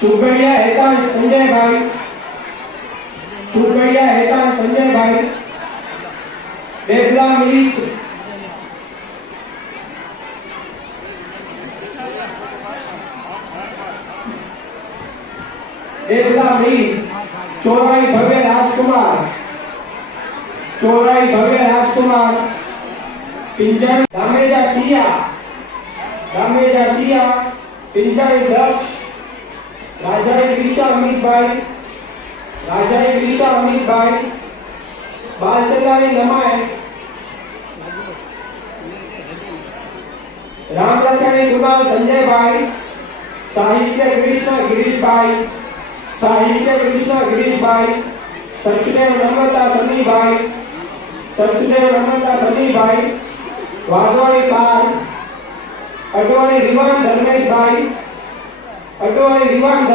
सुगड़िया हेतान संजय भाई, सुगड़िया हेतान संजय भाई, बेबला मीत, बेबला मीत, चोराई भव्य राजकुमार, चोराई भव्य राजकुमार, पिंजर दामेजा सिया, दामेजा सिया, पिंजर दक्ष, राजाई विशा अमित भाई, राजाई विशा अमित भाई, बालचंदानी नमाय, रामरतनी कुमार संजय भाई, साहित्य कृष्ण गिरीश भाई, साहित्य कृष्ण गिरीश भाई, सचदेव नम्रता सनी भाई, सचदेव नम्रता सनी भाई, वाधवानी पाल, अडवाणी रिवान धर्मेश भाई, अडवाणी रिवान